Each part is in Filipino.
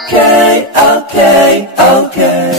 Okay, okay, okay.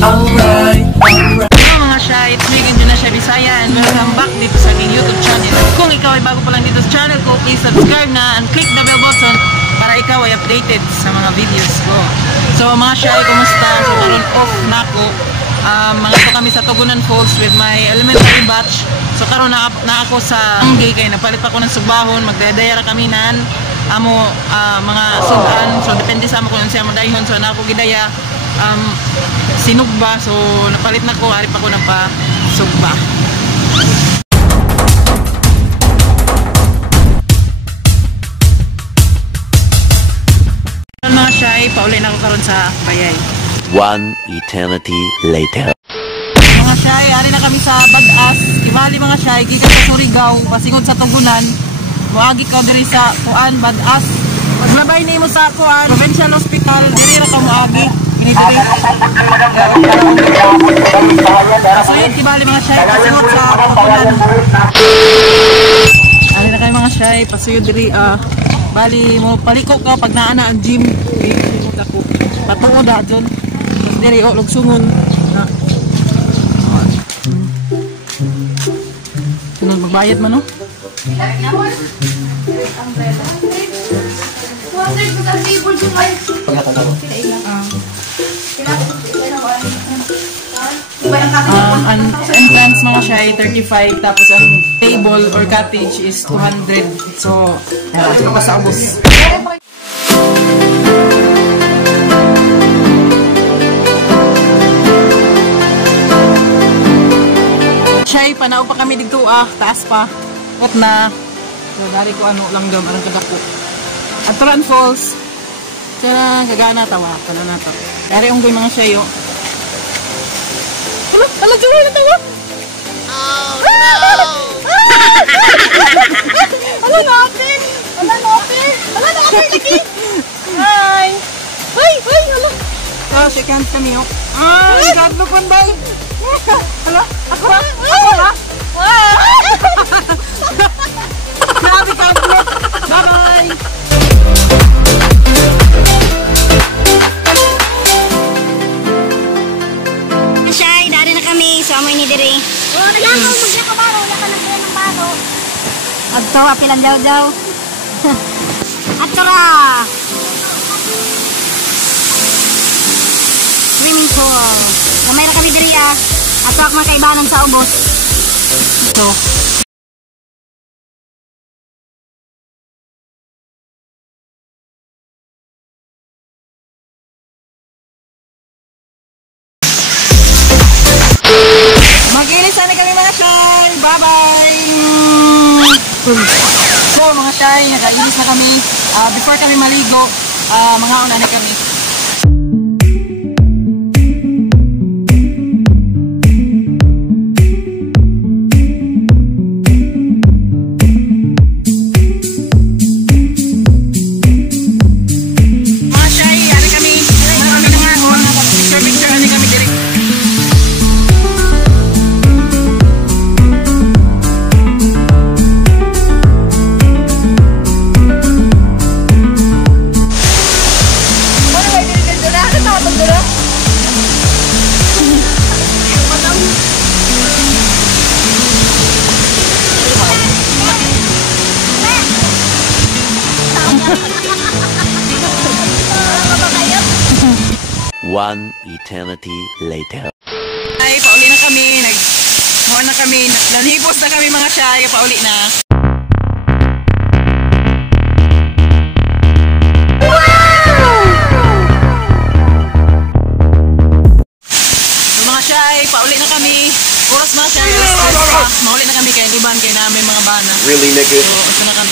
Alright, alright. Mga siya, it's me, Indonesia Bisaya, and welcome back dito sa aking YouTube channel. Kung ikaw ay bago pa lang dito sa channel ko, please subscribe na and click the bell button para ikaw ay updated sa mga videos ko. So mga siya, kumusta? So karon off na ako. Mga to kami sa Tugunan Falls with my elementary batch. So karon na ako sa Anggi kay napalit pa ko ng sugbahon, magdayara kami nan amo mga sudan. So depende sa amo kung siya mo dayhon. So na ako gidaya sinugba. So napalit na ko, ari pa ko na pa sugba. Mga shy, pauli na ako karon sa Bayay. One eternity later. Mga shy, ari na kami sa Badas. Ibali mga shy, kita sa Surigao, pasingod sa Tugunan. Muagi ka diri sa Kuan, Badas. Maglabay ni mo sa Kuan, Provincial Hospital, diri ra ka muagi. Kinidiri. Pasuyod, ibali mga shy, pasingod sa Tugunan. Ari na kayo mga shy, pasuyod diri. Bali mo paliko ka pag naana ang gym. Patuod da dyan. Tapos diri o lugsungon. Sunod magbayad man no? Ang entrance mga siya ay 35, tapos ang table or cottage is 200. So, ito pa sa ubos. Siya, panao pa kami dito taas pa. At na, so dari ko ano lang dam, anong kadako. At Turan Falls, kaya gagana tawa, pananato. Dari unggoy mga siya yo. Ala, juway na tawa! Oh, no! Ala natin! Ala natin! Ala natin lagi! Hi! Hi! Hi! Ala! So, shake hands kami yo. God, look one day! Hala, ako ba? Ako ba? Grabe ka, look! Bye-bye! Shy, dari na kami. So, amoy ni Diri. Wala ka magkakabaro. Wala ka nagkaroon ng baro. Agto, apilang daw-daw. Atura! Swimming pool. Gamay na kami Diri Ato ak mga kaibanan sa ubos. Ito. Mag-ilis na kami mga shy! Bye-bye! So mga shy, nakailis na kami. Before kami maligo, mga una na kami. One eternity later. Ay, pauli na kami. Nagmuha na kami. Nanhipos na kami mga shy. Pauli na. So mga shy, pauli na kami. Oras mga shy. Mauli na kami kaya iban kaya namin mga bana. Really, nigga? So, ito na kami.